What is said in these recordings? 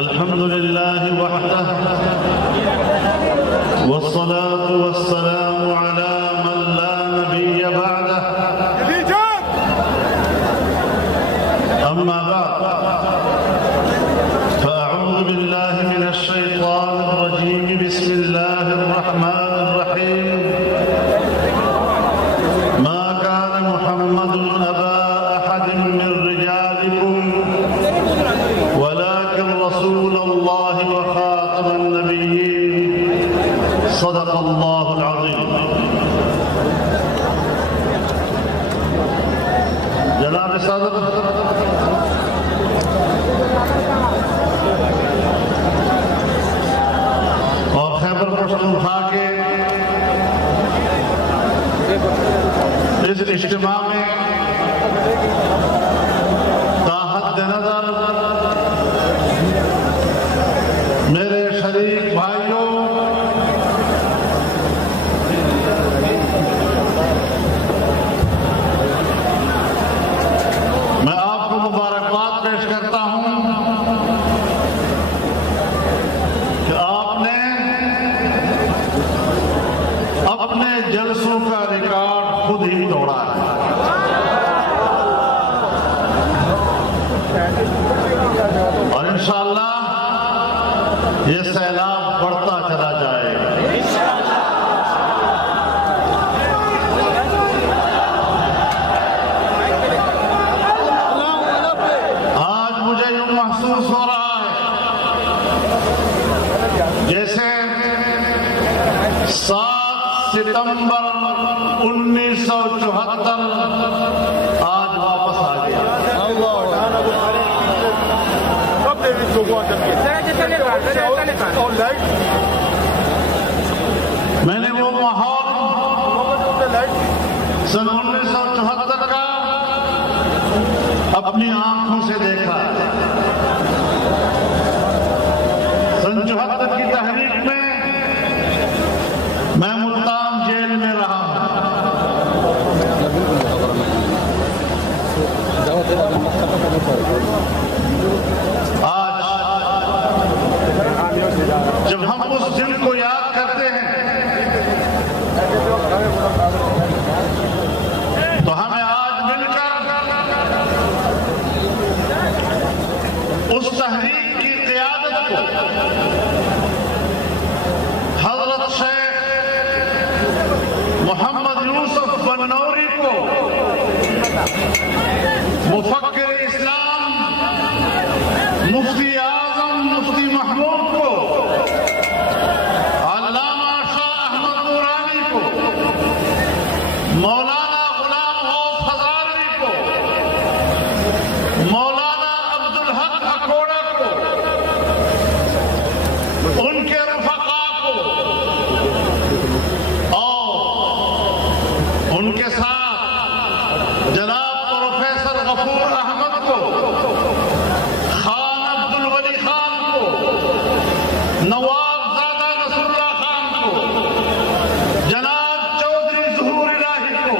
الحمد لله وحده والصلاة والسلام على من لا نبي بعده أما بعد فأعوذ بالله من الشيطان الرجيم بسم الله الرحمن الرحيم ما كان محمد أبا أحد من رجالكم ولكن رسول الله وخاتم النبيين صدق الله العظيم. جناب صدر اور خیبر پختونخوا کے اس اجتماع میں تاحد نظر میرے شریک بھائیوں، میں آپ کو مبارکباد پیش کرتا ہوں کہ آپ نے اپنے جلسوں کا ریکارڈ خود ہی توڑا ہے اور انشاءاللہ یہ سیلاب بڑھتا چلا جائے گا. آج مجھے یوں محسوس ہو رہا ہے جیسے 7 ستمبر 1974 آج واپس آ گیا. میں نے وہ ماحول سن 1974 کا اپنی آنکھوں سے دیکھا. سن 74 کی تحریک میں میں ملتان جیل میں رہا ہوں. آج جب ہم اس دن کو یاد کرتے ہیں تو ہمیں آج مل کر اس تحریک کی قیادت کو حضرت شیخ محمد یوسف بنوری کو، مفکر اسلام، مفتی اعظم مفتی محمود کو، علامہ شاہ احمد نورانی کو، مولانا غلام غوث ہزاروی کو، مولانا عبدالحق اکوڑا کو، ان کے رفقاء کو اور ان کے ساتھ جناب پروفیسر غفور احمد کو، خان عبدالولی خان کو، نواب زادہ نصر اللہ خان کو، جناب چودھری ظہور الہی کو،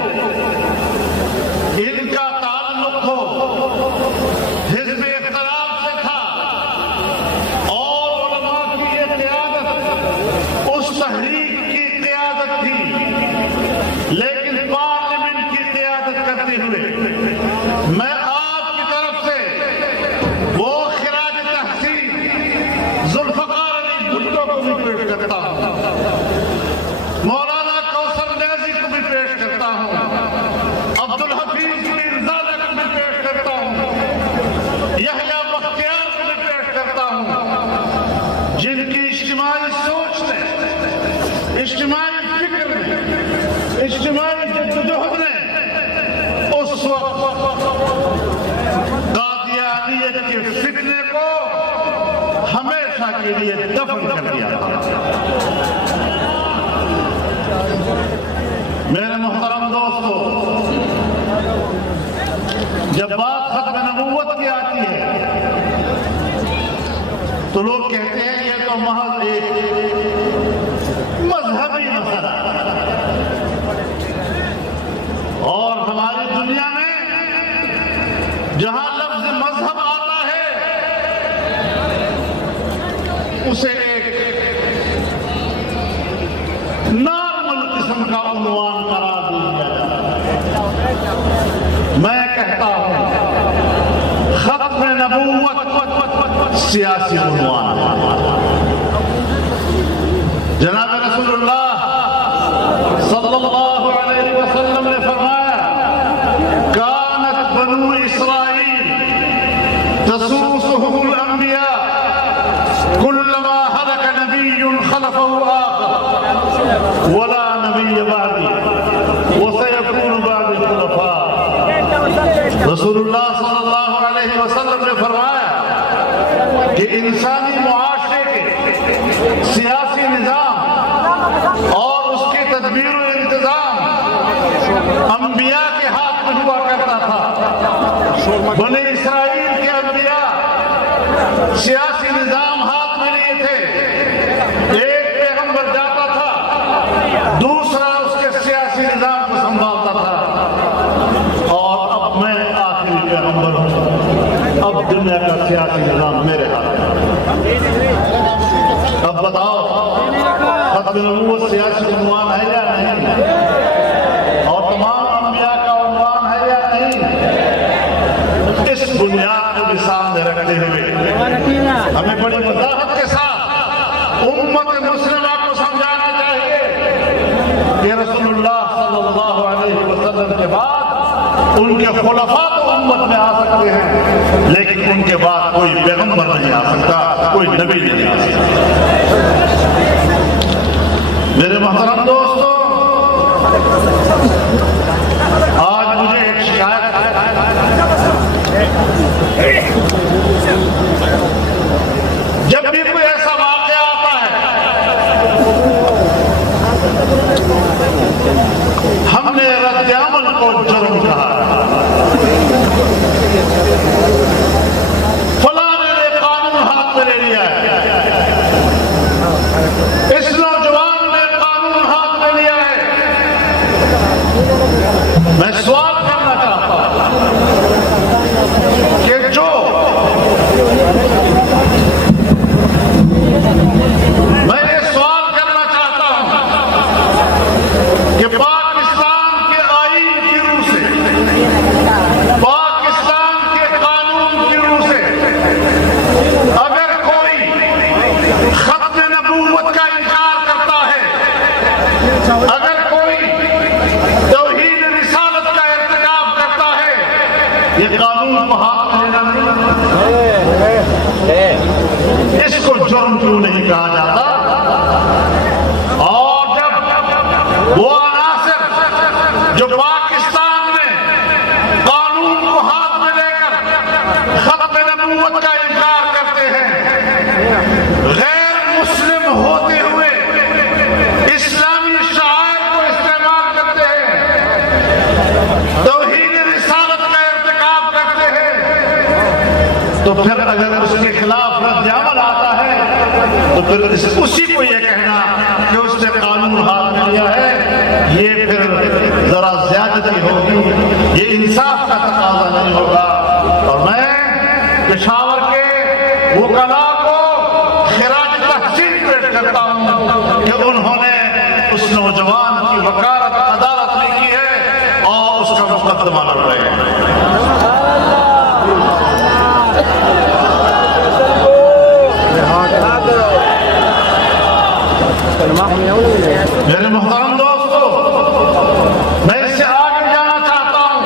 ان کا تعلق ہو حزب اختلاف سے تھا اور علماء کی یہ قیادت اس تحریک کی قیادت تھی، لیکن پارلیمنٹ کی قیادت کرتے ہوئے میں آپ کی طرف سے وہ خراج تحسین ذوالفقار علی بھٹو کو بھی پیش کرتا ہوں، مولانا کوثر نیازی کو بھی پیش کرتا ہوں، عبدالحفیظ میرزادہ کو بھی پیش کرتا ہوں، یحییٰ بختیار کو بھی پیش کرتا ہوں، جن کی اجتماعی سوچ نے، اجتماعی فکر نے، اجتماعی جدوجہد نے اس وقت قادیانیت کے فتنے کو ہمیشہ کے لیے دفن کر دیا تھا. میرے محترم دوستو، جب بات ختم نبوت کی آتی ہے تو لوگ کہتے ہیں یہ تو محض ایک مذہبی مسئلہ اور ہماری دنیا میں جہاں اسے ایک نارمل قسم کا عنوان قرار دیا جائے۔ میں کہتا ہوں ختم نبوت سیاسی عنوان ہے۔ جناب رسول اللہ صلی اللہ علیہ وسلم نے فرمایا کانت بنو اسرائیل تسوسهم الانبیاء كلما هلك نبي خلفه آخر ولا نبي بعدي وسيكون بعد الخلفاء۔ رسول اللہ صلی اللہ علیہ وسلم نے فرمایا کہ انسانی معاشرے کے سیاسی نظام اور اس کی تدبیر و انتظام انبیاء کے ہاتھ میں ہوا کرتا تھا۔ بنی اسرائیل کے انبیاء سیاسی نظام ہاتھ میں لیے تھے۔ ایک پیغمبر جاتا تھا، دوسرا اس کے سیاسی نظام کو سنبھالتا تھا، اور اب میں آخری پیغمبر ہوں، اب دنیا کا سیاسی نظام میرے ہاتھ میں۔ اب بتاؤ ختم نبوت سیاسی عنوان ہے یا نہیں؟ اور تمام انبیاء کا عنوان ہے یا نہیں؟ اس بنیاد کو بھی سامنے رکھتے ہوئے ہمیں بڑی وضاحت کے ساتھ امت مسلمہ کو سمجھانا چاہیے کہ رسول اللہ صلی اللہ علیہ وسلم کے بعد ان کے خلفاء تو امت میں آ سکتے ہیں، لیکن ان کے بعد کوئی پیغمبر نہیں آ سکتا، کوئی نبی نہیں آ سکتا۔ میرے محترم دوستو، آج مجھے ایک شکایت ہے، جب بھی کوئی ایسا واقعہ آتا ہے ہم نے رد عمل کو جرم کہا ہے۔ فلاں نے قانون ہاتھ میں لے لیا ہے، اس نوجوان نے قانون ہاتھ میں لیا ہے۔ میں سوال کرنا چاہتا ہوں کہ جو میں یہ سوال کرنا چاہتا ہوں کہ پاکستان کے آئین کی روح سے، پاکستان کے قانون کی روح سے اگر کوئی ختم نبوت کا انکار کرتا ہے، اگر کوئی توحید رسالت کا ارتکاب کرتا ہے، یہ قانون کو ہاتھ میں لینا نہیں، اس کو جرم کیوں نہیں کہا جاتا؟ اور جب وہ عناصر جو پاکستان میں قانون کو ہاتھ میں لے کر ختم نبوت کا انکار کرتے ہیں، غیر مسلم ہوتے ہوئے اسلامی شعائر کو استعمال کرتے ہیں، توحید رسالت کا ارتکاب کرتے ہیں، تو پھر اگر اس کے خلاف رد عمل آتا ہے تو پھر اسی کو یہ کہنا کہ اس نے قانون ہاتھ میں لیا ہے، یہ پھر ذرا زیادتی ہوگی، یہ انصاف کا تقاضا نہیں ہوگا۔ اور میں پشاور کے وکلاء کو خراج تحسین پیش کرتا ہوں کہ انہوں نے اس نوجوان کی وکالت عدالت میں کی ہے اور اس کا مقدمہ لڑ رہے ہیں۔ میرے محترم دوستو، میں اس سے آگے جانا چاہتا ہوں۔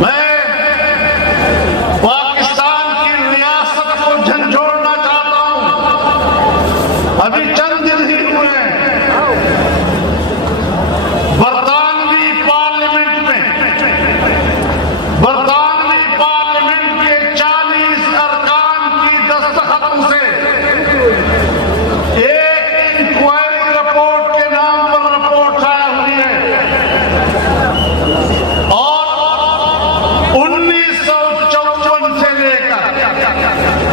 میں پاکستان کی ریاست کو جھنجھوڑنا چاہتا ہوں۔ ابھی چند دن ہی ہوئے ہیں، برطانوی پارلیمنٹ کے 40 ارکان کی دستخطوں سے ایک انکوائری رپورٹ کے نام پر رپورٹ شائع ہوئی ہے، اور 1954 سے لے کر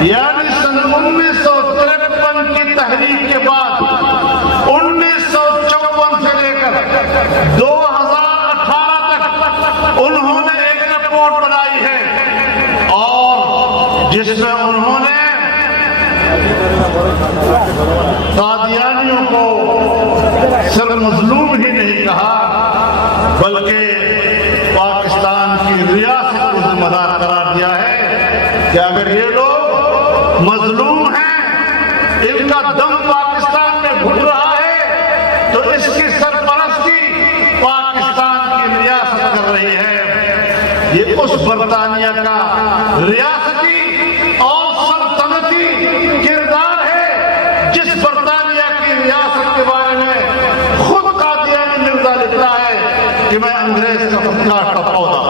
یعنی سن 1953 کی تحریک کے بعد 1954 سے لے کر 2018 تک انہوں نے ایک رپورٹ بنائی ہے، اور جس میں انہوں نے قادیانیوں کو صرف مظلوم ہی نہیں کہا بلکہ پاکستان کی ریاست کو ذمہ دار قرار دیا ہے کہ اگر یہ لوگ مظلوم ہیں، ان کا دم پاکستان میں گھٹ رہا ہے، تو اس کی سرپرستی پاکستان کی ریاست کر رہی ہے۔ یہ اس برطانیہ کا ریاستی اور سلطنتی کردار ہے جس برطانیہ کی ریاست کے بارے میں خود قادیانی مرزا لکھتا ہے کہ میں انگریز کا خودکار کا پودا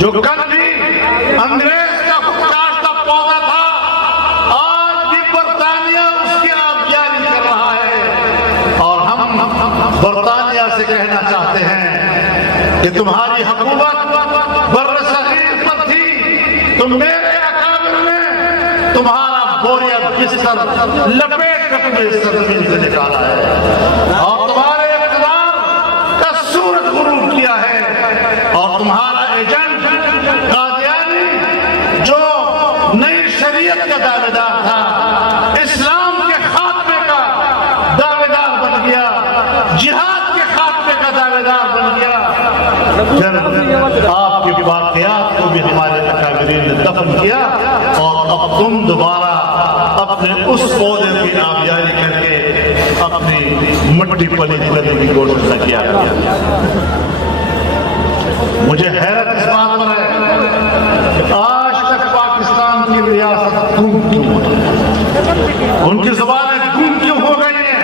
جو کل بھی انگریز کا خودکار کا پودا تھا، آج بھی برطانیہ اس کی آبیاری کر رہا ہے۔ اور ہم برطانیہ سے کہنا چاہتے ہیں کہ تمہاری حکومت بر صغیر پر تھی، تو میرے اکابر نے تمہارا بوریا بستر لپیٹ کر تمہیں اس زمین سے نکالا ہے اور تمہارے اقتدار کا سورج غروب کیا ہے، اور تمہارا ایجنٹ قادیانی جو نئی شریعت کا دعوے دار تھا، اسلام کے خاتمے کا دعوے دار بن گیا، جہاد کے خاتمے کا دعوے دار بن گیا۔ پھر آپ کے واقعات کو بھی ہمارے اکابرین نے دفن کیا، اور اب تم دوبارہ اپنے اس پودے کی آبیاری کر کے اپنی مٹی پلیت کرنے کی کوشش نہ کیا۔ مجھے حیرت اس بات پر ہے کہ آج تک پاکستان کی ریاست گم کیوں ہے، ان کی زبانیں گم کیوں ہو گئی ہیں،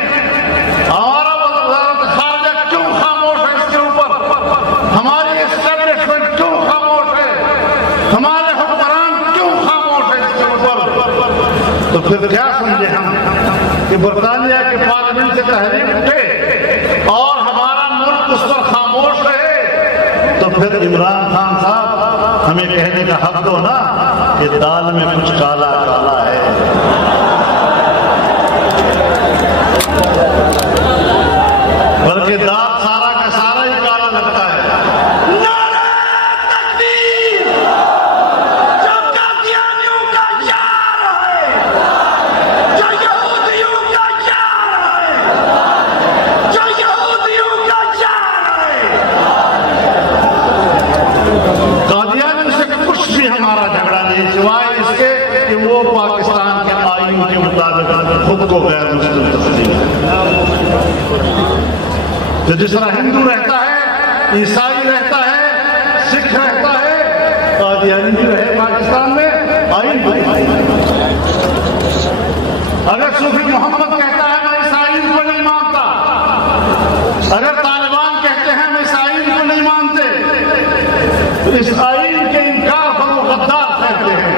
ہمارا وزارت خارجہ کیوں خاموش ہے اس کے اوپر، ہماری اسٹیبلشمنٹ کیوں خاموش ہے، ہمارے حکمران کیوں خاموش ہے اس کے اوپر۔ تو پھر کیا سمجھے ہم کہ برطانیہ کے پارلیمنٹ سے تحریک اٹھے اور ہمارا ملک اس پر خاموش رہے؟ تو پھر عمران خان صاحب ہمیں کہنے کا حق دو نا کہ دال میں کچھ کالا کالا ہے۔ بلکہ دال سارا کا سارا ہی کالا لگتا ہے۔ نعرہ تکبیر! جو قادیانیوں کا یار ہے، جو یہودیوں کا یار ہے، جو یہودیوں کا یار ہے، قادیانی سے کچھ بھی ہمارا جھگڑا نہیں، سوائے اس کے کہ وہ پاکستان کے آئین کے مطابق خود کو غیر مسلم تسلیم ہے۔ تو جس طرح ہندو رہتا ہے، عیسائی رہتا ہے، سکھ رہتا ہے، قادیانی بھی رہے پاکستان میں، آئین بھی۔ اگر صوفی محمد کہتا ہے میں اس آئین کو نہیں مانتا، اگر طالبان کہتے ہیں میں اس آئین کو نہیں مانتے، تو اس آئین کے انکار پر وہ غدار ٹھہرتے ہیں،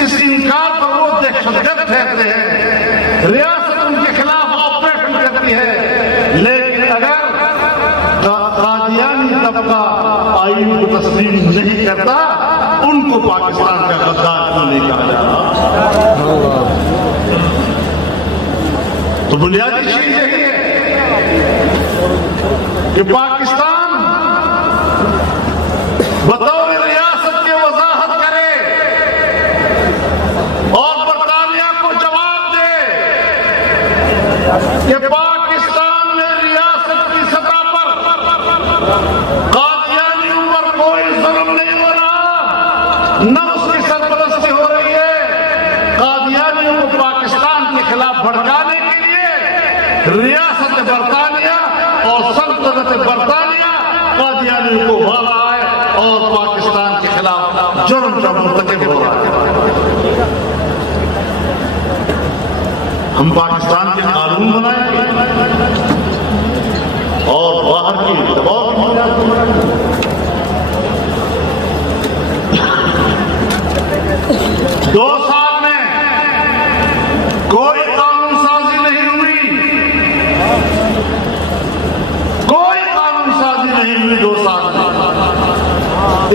اس انکار پر وہ دہشت گرد ٹھہرتے ہیں، ریاست ان کے خلاف آپریشن کرتی ہے۔ لیکن اگر قادیانی طبقہ آئین کو تسلیم نہیں کرتا، ان کو پاکستان کا غدار کیوں نہیں کہا جاتا؟ تو بنیادی چیز یہی ہے کہ پاکستان بطور ریاست کے وضاحت کرے اور برطانیہ کو جواب دے کہ پاکستان میں ریاست کی سطح پر قادیانیوں پر کوئی ظلم نہیں ہو رہا، نہ اس کی سرپرستی ہو رہی ہے۔ قادیانیوں کو پاکستان کے خلاف بھڑکانے کے لیے ریاست برطانیہ اور سلطنت برطانیہ قادیانیوں کو بھاگ رہا ہے اور پاکستان کے خلاف جرم کا مرتکب ہو رہا ہے۔ ہم پاکستان کے قانون بنائیں گے اور باہر کی دباؤ کی بنیاد پر 2 سال میں کوئی قانون سازی نہیں ہوئی، کوئی قانون سازی نہیں ہوئی 2 سال میں۔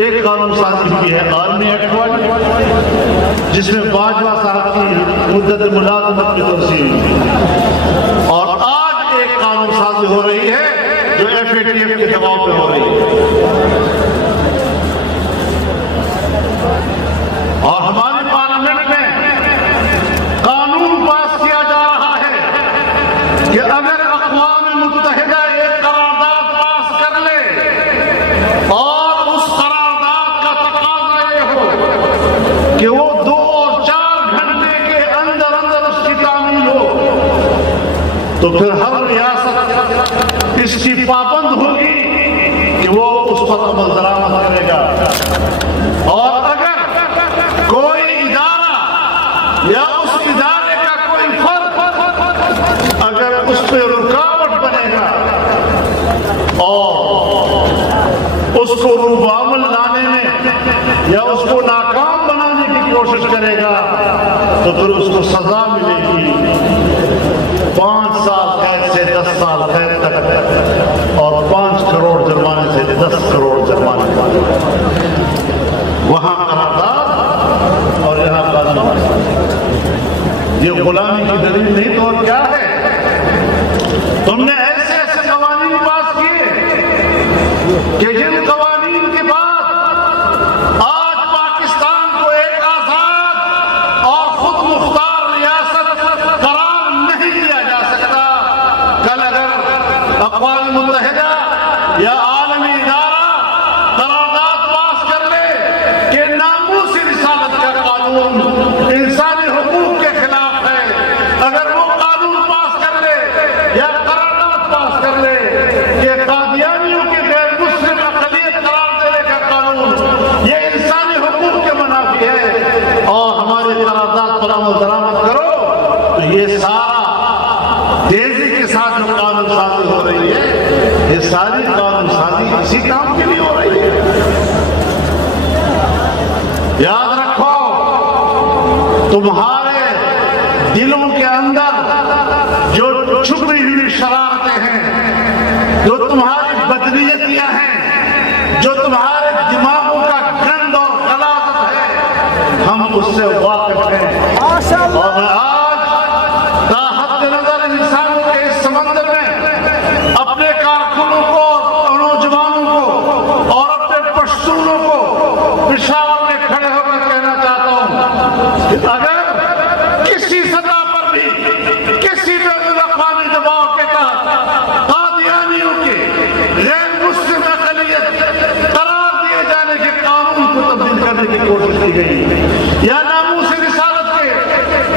ایک قانون سازی ہوئی ہے آرمی ایکٹ، جس میں باجوہ صاحب کی مدت ملازمت کی توسیع ہوئی، اور آج ایک قانون سازی ہو رہی ہے جو FATF کے دباؤ پہ ہو رہی ہے، اور ہماری پارلیمنٹ تو پھر ہر ریاست اس کی پابند ہوگی کہ وہ اس پر عمل درآمد کرے گا. اور اگر کوئی ادارہ یا اس ادارے کا کوئی فرد اگر اس پہ رکاوٹ بنے گا اور اس کو روبامل لانے میں یا اس کو ناکام بنانے کی کوشش کرے گا تو پھر اس کو سزا ملے گی 5 سال قید سے 10 سال قید تک اور 5 کروڑ جرمانے سے 10 کروڑ جرمانے. وہاں قرارداد اور یہاں قانون. یہ غلامی کی دلیل نہیں تو اور کیا ہے؟ تم نے ایسے ایسے قوانین پاس کیے کہ جن قوانین کے بعد آج پاکستان کو ایک آزاد اور خود مختار ریاست قرار نہیں دیا جا سکتا. کل اگر اقوام متحدہ یا عالمی ادارہ قرارداد پاس کر لے کہ ناموس رسالت کا قانون انسانی حقوق کے خلاف ہے، اگر وہ قانون پاس کر لے یا قرارداد پاس کر لے کہ قادیانیوں کے غیر مسلم اقلیت قرار دینے کا قانون یہ انسانی حقوق کے منافی ہے اور ہمارے قرارداد پر عمل درآمد کرو، تو یہ سارا تیزی کے ساتھ جو قانون سازی ہو رہی ہے یہ ساری قانون سازی اسی کام کے لیے ہو رہی ہے. یاد رکھو تمہارے دلوں کے اندر جو چھپی ہوئی شرارتیں ہیں، جو تمہاری بدنیتیاں ہیں، جو تمہارے دماغوں کا گند اور غلاظت ہے، ہم اس سے واقف ہیں. اور میں آج تا حد نظر انسانوں کے اس سمندر میں اپنے کارکنوں کو اور نوجوانوں کو اور اپنے پشتونوں کو پشاور میں کھڑے ہو کر کہنا چاہتا ہوں کہ اگر کسی سطح پر بھی کسی بین الاقوامی دباؤ کے تحت قادیانیوں کے غیر مسلم اقلیت قرار دیے جانے کے قانون کو تبدیل کرنے کی کوشش کی گئی یا ناموس رسالت کے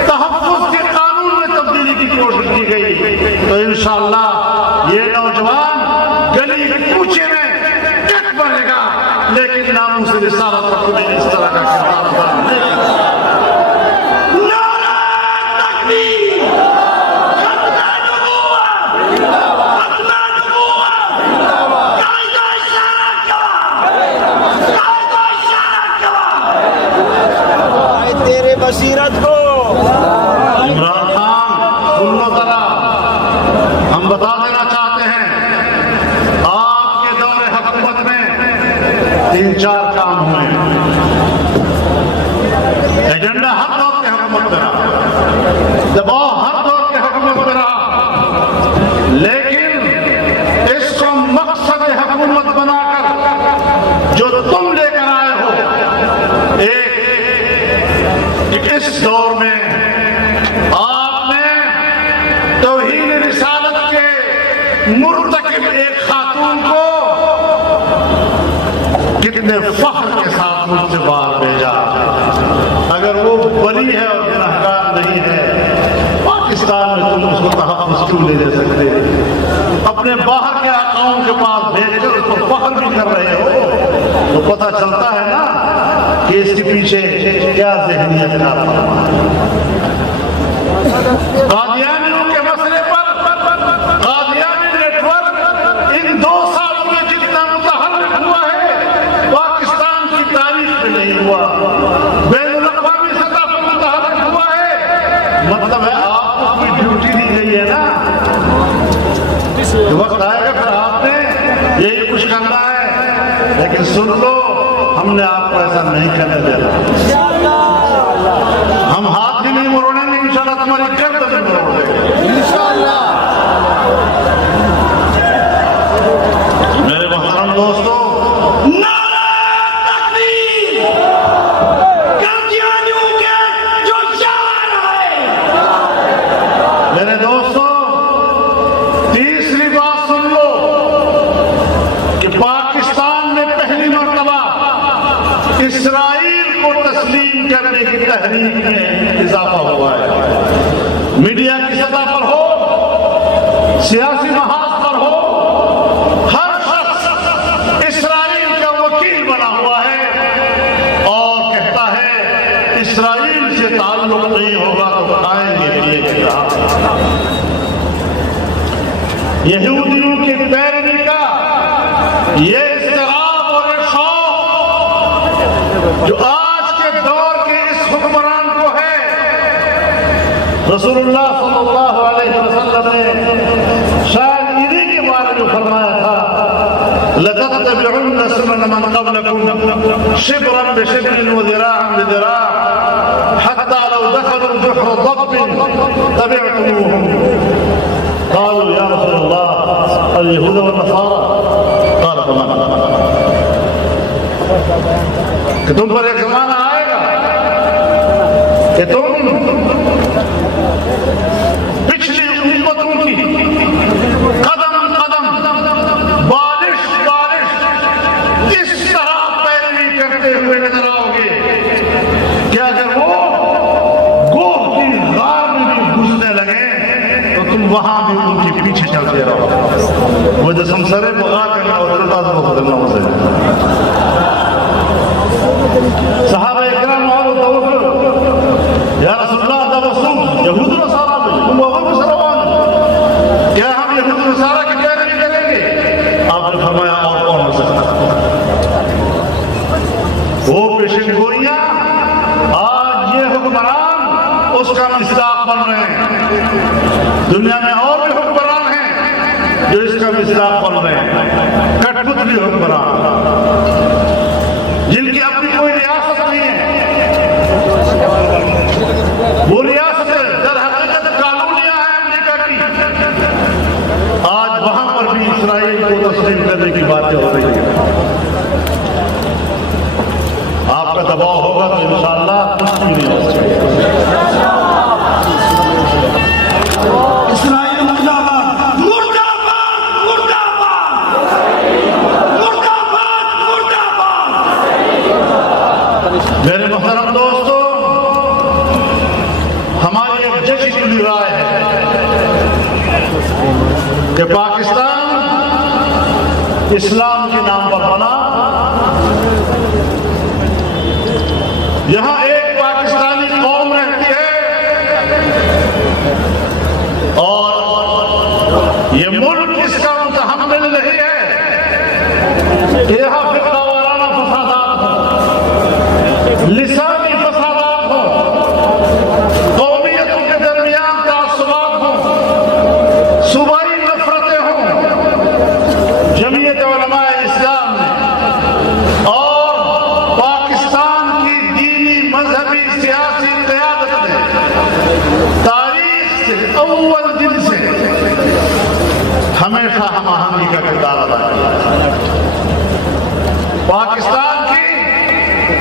تحفظ کے قانون میں تبدیلی کی کوشش کی گئی تو انشاءاللہ یہ نوجوان گلی کوچے میں کٹ بنے گا لیکن ناموس رسالت پر تمہیں اس طرح کا خطاب کرنا نہیں. بصیرت کو عمران خان سن لو ذرا، ہم بتا دینا چاہتے ہیں آپ کے دور حکومت میں 3-4 کام ہوئے. ایجنڈا ہر دور کے حکومت میں رہا، دباؤ ہر دور کے حکومت میں رہا، لیکن اس کو مقصد حکومت بنا کر جو تم لے کر آئے ہو ایک اس دور میں آپ نے توہین رسالت کے مرتکب ایک خاتون کو کتنے فخر کے ساتھ ملک سے باہر بھیجا. اگر وہ بری ہے اور گنہگار نہیں ہے پاکستان میں تم اس کو تحفظ کیوں نہیں دے سکتے؟ اپنے باہر کے آقاؤں کے پاس بھیج کر اس کو فخر بھی کر رہے ہو تو پتہ چلتا ہے نا کہ اس کے پیچھے کیا ذہنیت کا قادیانیوں کے مسئلے پر قادیانی نیٹ ورک ان 2 سالوں میں جتنا متحرک ہوا ہے پاکستان کی تاریخ میں نہیں ہوا. بین الاقوامی سطح پر متحرک ہوا ہے. مطلب ہے آپ کو کوئی ڈیوٹی دی گئی ہے نا، وقت آئے گا پھر آپ نے یہی کچھ کرنا ہے. لیکن سن لو ہم نے آپ کو ایسا نہیں کرنے دینا. ہم ہاتھ بھی نہیں مروڑیں گے انشاءاللہ، تمہاری گرد بھی مروڑ دیں گے انشاءاللہ. میرے محترم دوستو، نعرہ تکبیر قادیانیوں کے جو جان ہے. میرے دوستو تیسری بات سن لو کہ پاکستان میں پہلی مرتبہ اسرائیل کو تسلیم کرنے کی تحریک میں اضافہ ہوا ہے. میڈیا کی سطح پر ہو سیاسی محاذ پر ہو، ہر شخص اسرائیل کا وکیل بنا ہوا ہے اور کہتا ہے اسرائیل سے تعلق نہیں ہوگا تو کھائیں گے پیے گے کہاں۔ یہودیوں کی پیروی کا یہ اضطراب اور یہ شوق جو آج کے دور کے اس حکمران کو ہے، رسول اللہ صلی اللہ علیہ وسلم نے شاید انہی کے بارے میں فرمایا تھا لَتَتَّبِعُنَّ سُنَنَ مَنْ قَبْلَكُمْ شِبْرًا بِشِبْرٍ وَذِرَاعًا بِذِرَاعٍ حَتَّى لَوْ دَخَلُوا جُحْرَ ضَبٍّ تَبِعْتُمُوهُمْ قالوا يا رسول الله اليهود والنصارى قال فمن کہ تم پر ایک زمانہ آئے گا کہ تم پچھلی امتوں کی قدم قدم بارش بارش اس طرح پیروی کرتے ہوئے نظر آؤ گے کہ اگر وہ گوہ کی غار میں بھی گھسنے لگے تو تم وہاں بھی ان کے پیچھے چلتے رہو۔ وہ جو سمسرے بغار کرنا ہوتا ہے تازہ کرنا ہوتا ہے۔ صحابہ اکرام اور توجہ یا رسول اللہ دا وصول یہود و نصارہ میں تم وہ مسلمان کیا ہم یہود و نصارہ کی پیروی کریں گے؟ آپ نے فرمایا اور کون ہو سکتا؟ وہ پیشن گوئیاں آج یہ حکمران اس کا مصداق بن رہے ہیں۔ دنیا میں اور بھی حکمران ہیں جو اس کا مصداق بن رہے ہیں، کٹ پتلی حکمران جن کی اپنی کوئی ریاست نہیں ہے، وہ ریاست در حقیقت کالونیاں ہیں امریکہ کی۔ آج وہاں پر بھی اسرائیل کو تسلیم کرنے کی باتیں ہو رہی ہیں۔ آپ کا دباؤ ہوگا تو انشاءاللہ کچھ بھی نہیں ہو سکے۔ اسرائیل مرد آباد، مرد آباد، مرد آباد، مرد آباد، مرد آباد۔ میرے محترم دوستو، ہماری ایک جگہ کھلی رائے ہے کہ پاکستان اسلام کے نام پر بنا، یہاں ایک پاکستانی قوم رہتی ہے اور یہ ملک اس کا متحمل نہیں ہے کہ یہاں فرقہ وارانہ فسادات ہوں، لسانی فسادات ہوں، قومیتوں کے درمیان تعصبات ہوں، صوبائی نفرتیں ہوں۔ جمعیت علماء اسلام نے اور پاکستان کی دینی مذہبی سیاسی قیادت نے تاریخ سے اول دن سے ہمیشہ ہم آہنگی کا کردار ادا کیا۔ پاکستان کی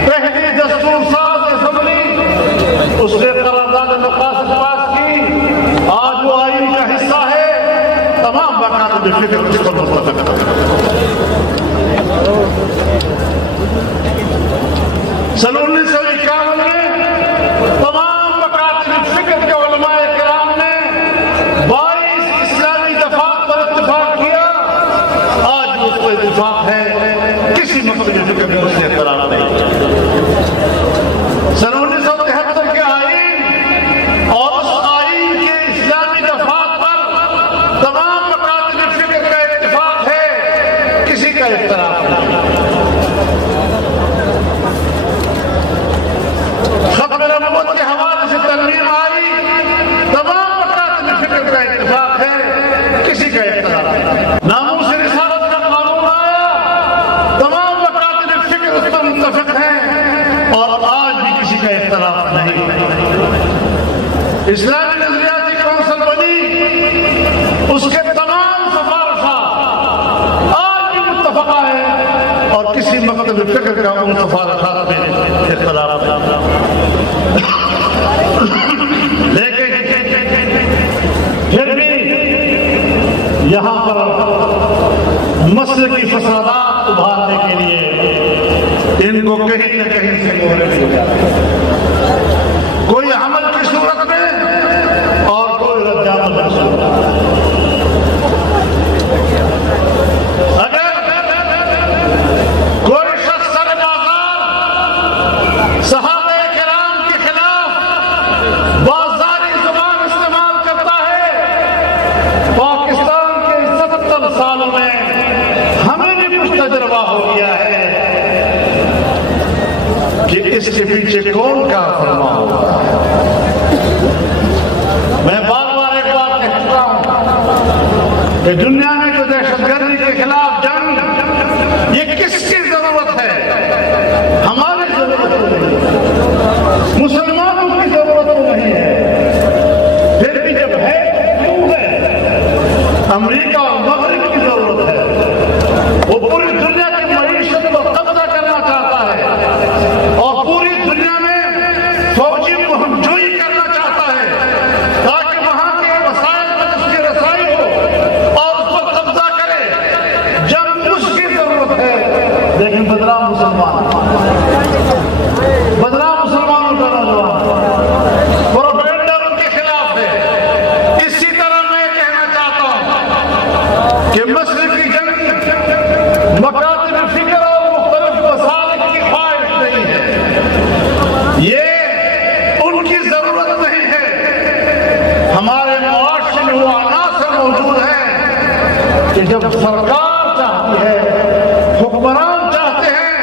پہلی دستور ساز اسمبلی اس نے قرارداد مقاصد پاس کی، آج وہ آئین کا حصہ ہے، تمام مکاتب فکر اس پر متفق ہیں۔ سن 1951 میں تمام مکاتب فکر کے علماء کرام نے 22 اسلامی دفعات پر اتفاق کیا، آج اس پر اتفاق ہے، کسی مکتب فکر میں اس نے اختلاف نہیں۔ سن 1973 کے آئین اور اس آئین کے اسلامی دفعات پر تمام مکاتب فکر کا اتفاق ہے، کسی کا اختلاف نہیں۔ ختم نبوت کے حوالے سے ترمیم آئی، تمام مکاتب فکر کا اتفاق ہے، کسی کا اختلاف نہیں۔ ناموس رسالت کا قانون آیا، تمام مکاتب فکر اس پر متفق ہیں اور آج بھی کسی کا اختلاف نہیں۔ اسلامی نظریاتی کونسل بنی، اس کے تمام سفارشات آج بھی متفقہ ہیں اور کسی مکتب فکر کا ان سفارشات میں اختلاف نہیں۔ لیکن پھر بھی یہاں پر مسلکی فسادات ابھارنے کے لیے ان کو کہیں نہ کہیں سے مہلت ہو جاتی ہے، کوئی عمل کی صورت میں اور کوئی رد عمل کی صورت میں۔ اس کے پیچھے کون کار فرما ہوگا؟ میں بار بار ایک بات کہہ چکا ہوں کہ دنیا میں جو دہشت گردی کے خلاف جنگ، یہ کس کی ضرورت ہے؟ ہماری ضرورت تو نہیں، مسلمانوں کی ضرورت تو نہیں ہے، پھر بھی جب ہے کیوں ہے؟ امریکہ اور مغرب کی ضرورت ہے، وہ پوری دنیا کی معیشت کو قبضہ کرنا چاہتا ہے اور پوری دنیا میں فوجی مہم جوئی کرنا چاہتا ہے تاکہ وہاں کے وسائل پر اس کی رسائی ہو اور اس پر قبضہ کرے۔ جب اس کی ضرورت ہے، لیکن بدنام مسلمانوں کا نوجوان پروپیگنڈا ان کے خلاف ہے۔ اسی طرح میں کہنا چاہتا ہوں کہ مشرق کی جنگ مکاتب فکر اور مختلف مسالک کی خواہش نہیں ہے، یہ ان کی ضرورت نہیں ہے۔ ہمارے معاشرے میں وہ عناصر موجود ہیں کہ جب سرکار چاہتی ہے، حکمران چاہتے ہیں،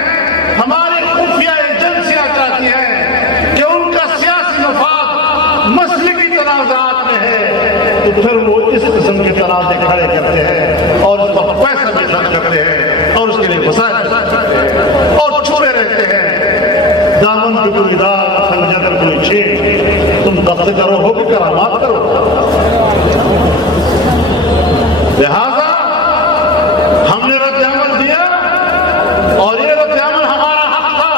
ہماری خفیہ ایجنسیاں چاہتی ہیں کہ ان کا سیاسی مفاد مسلکی تنازعات میں ہے، تو پھر وہ اس قسم کے تنازع کھڑے کرتے ہیں اور اس پر پیسہ بھی خرچ کرتے ہیں اور اس کے لیے وسائل خرچ کرتے ہیں اور چھپے رہتے ہیں۔ دامن پہ کوئی داغ، خنجر پر کوئی چھید، تم دست کرو ہو کہ کرامات کرو۔ لہذا ہم نے رد عمل دیا اور یہ رد عمل ہمارا حق تھا،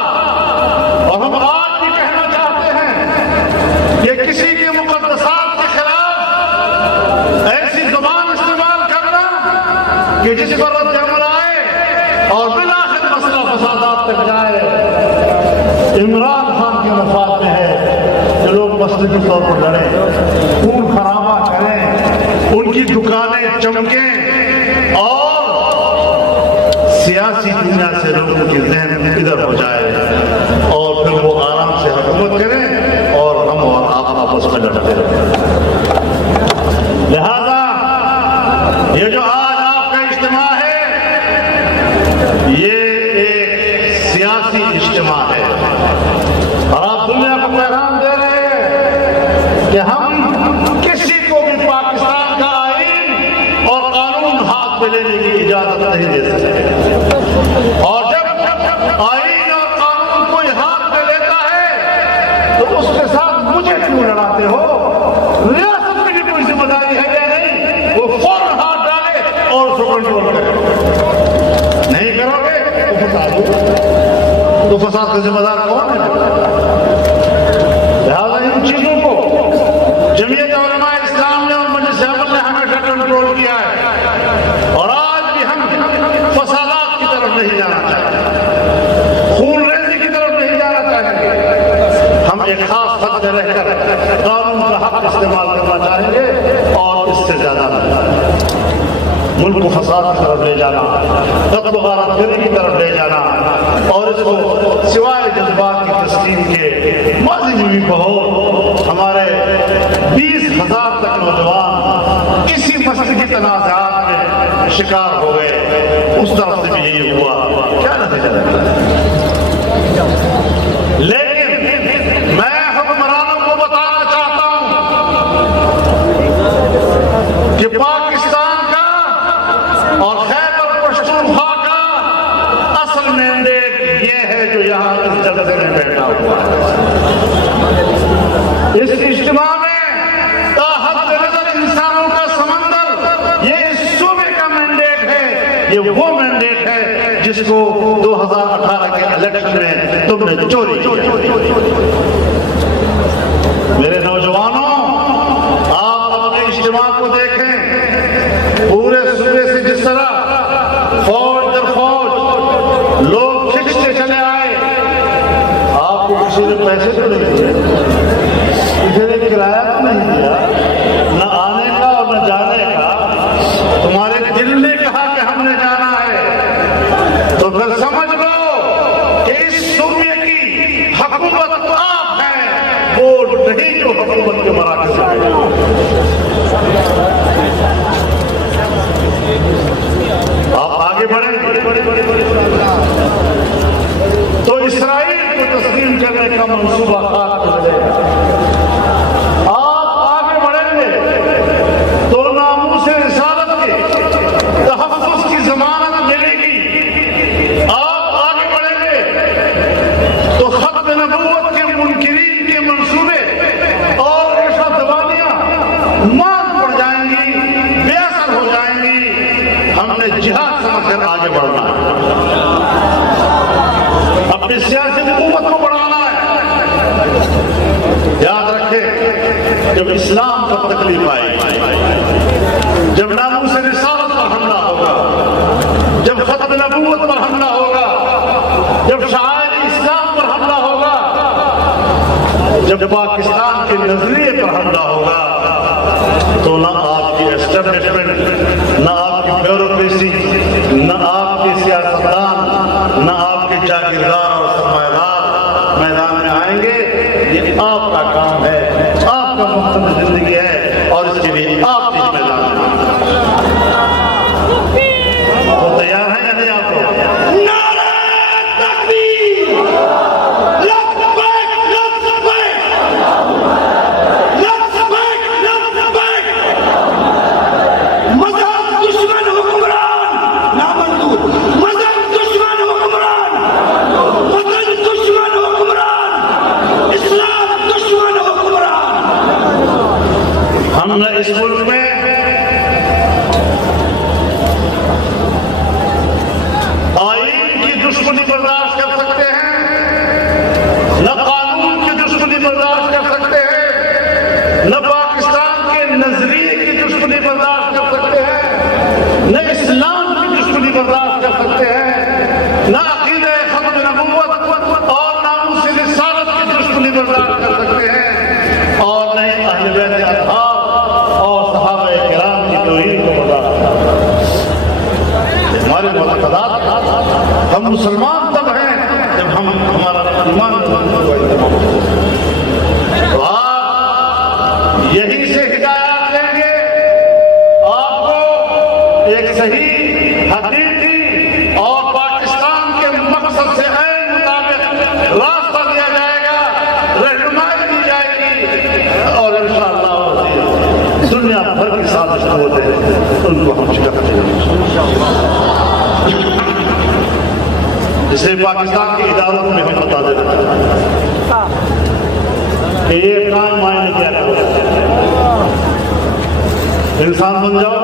اور ہم آج بھی کہنا چاہتے ہیں کہ کسی کے مقدسات کے خلاف ایسی زبان استعمال کرنا کہ جس پر رد عمل آئے اور بالآخر مسئلہ فسادات تک جائے، عمران خان کے مفاد میں ہے کہ لوگ مسلکی طور پر لڑیں، خون خرابہ کریں، ان کی دکانیں چمکیں اور سیاسی دنیا سے لوگوں کے ذہن ادھر ہو جائے اور پھر وہ آرام سے حکومت کریں اور ہم اور آپ آپس میں لڑتے رہیں۔ لہذا یہ جو آج آپ کا اجتماع ہے، یہ ایک سیاسی اجتماع ہے اور آپ دنیا کو پیغام دے رہے ہیں کہ ہم کسی کو بھی پاکستان کا آئین اور قانون ہاتھ میں لینے کی اجازت نہیں دے سکتے، اور جب آئین اور قانون کوئی ہاتھ میں لیتا ہے تو اس کے ساتھ مجھے کیوں لڑاتے ہو؟ ریاست کی بھی کوئی ذمہ داری ہے یا نہیں؟ وہ فوراً ہاتھ ڈالے اور اس کو کنٹرول کرے۔ نہیں کرو گے تو فساد ہوگا، تو فساد کا ذمہ دار کون ہے؟ لہٰذا ان چیزوں کو جمعیت علماء اسلام نے اور مجلس اعظم نے ہمیشہ کنٹرول کیا ہے، اور آج بھی ہم فسادات کی طرف نہیں جانا چاہتے، خون ریزی کی طرف نہیں جانا چاہتے۔ ہم ایک خاص خط میں رہ کر قانون کا حق استعمال کرنا چاہیں گے اور اس سے زیادہ ملک کو فساد کی طرف لے جانا، قتل و غارت گری کی طرف لے جانا، اور اس کو سوائے جذبات کی تسکین کے ماضی میں بھی بہت ہمارے 20,000 تک نوجوان کسی مسئلے کی تنازعات میں شکار ہو گئے، اس طرف سے بھی یہی ہوا، کیا نتیجہ نکلا؟ لیکن میں حکمرانوں کو بتانا چاہتا ہوں کہ پاکستان کا اور خیبر پختونخوا کا اصل مینڈیٹ یہ ہے جو یہاں اس جلسے میں بیٹھا ہوا ہے۔ اس اجتماع میں تا حد نظر انسانوں کا سمندر، یہ اس صوبے کا مینڈیٹ ہے، یہ وہ مینڈیٹ ہے جس کو 2018 کے الیکشن میں تم نے چوری کیا۔ میرے نوجوانوں، آپ اپنے اجتماع کو دیکھیں، پورے صوبے سے جس طرح فوج در فوج لوگ کھنچتے چلے آئے، آپ کو کسی نے پیسے تو نہیں دیے، کسی نے کرایہ تو نہیں دیا، نہ آنے کا اور نہ جانے کا، تمہارے دل نے کہا کہ ہم نے جانا ہے، تو پھر سمجھ لو کہ اس صوبے کی حکومت آپ ہے، وہ نہیں جو حکومت کے مراکز ہے۔ آپ آگے بڑھیں تو اسرائیل کو تسلیم کر سمجھ کر آگے بڑھنا ہے، اپنی سیاسی حکومت کو بڑھانا ہے۔ یاد رکھیں، جب اسلام پر تکلیف آئے، جب ناموس رسالت پر حملہ ہوگا، جب ختم نبوت پر حملہ ہوگا، جب شعائر اسلام پر حملہ ہوگا، جب پاکستان کے نظریے پر حملہ ہوگا، تو نہ آپ کی اسٹیبلشمنٹ، نہ آپ کی بیوروکریسی، نہ آپ کے سیاستدان، نہ آپ کے جاگیردار اور سرمایہ میدان میں آئیں گے۔ یہ آپ کا کام ہے، آپ کا مقصد زندگی ہے، اور اس کے لیے آپ اس میدان میں تو تیار ہیں یا نہیں آپ لوگ؟ نعرہ تکبیر! لبیک لبیک! لبیک لبیک! مذہب دشمن حکمران نامنظور، مذہب دشمن حکمران، وطن دشمن حکمران، اسلام دشمن حکمران۔ ہم نہ اس ملک میں آئین کی دشمنی برداشت کر سکتے ہیں، نہ قانون کی دشمنی برداشت کر سکتے ہیں، نہ پاکستان کے نظریے کی دشمنی برداشت کر سکتے ہیں، نہ اسلام کی دشمنی برداشت کر سکتے ہیں، نہ عقیدہ ختم نبوت اور ناموس رسالت کی دشمنی برداشت کر سکتے ہیں، اور نہ ہی اہل بیت اطہار اور صحابہ کرام کی توہین کو برداشت کر سکتے ہیں۔ ہمارے معتقدات، ہم مسلمان تب ہیں جب ہم ہمارا ایمان تو آپ یہی سے ہدایات لیں گے، آپ کو ایک صحیح حقیقی اور پاکستان کے مقصد سے عین مطابق راستہ دیا جائے گا، رہنمائی دی جائے گی، اور انشاءاللہ دنیا بھر کی سازش ہوتے ہیں ان کو ہم شکست دیں گے۔ اسے پاکستان کے اداروں میں ہم بتا دیتے ہیں کہ یہ کام معنی کیا کرو، انسان بن جاؤ،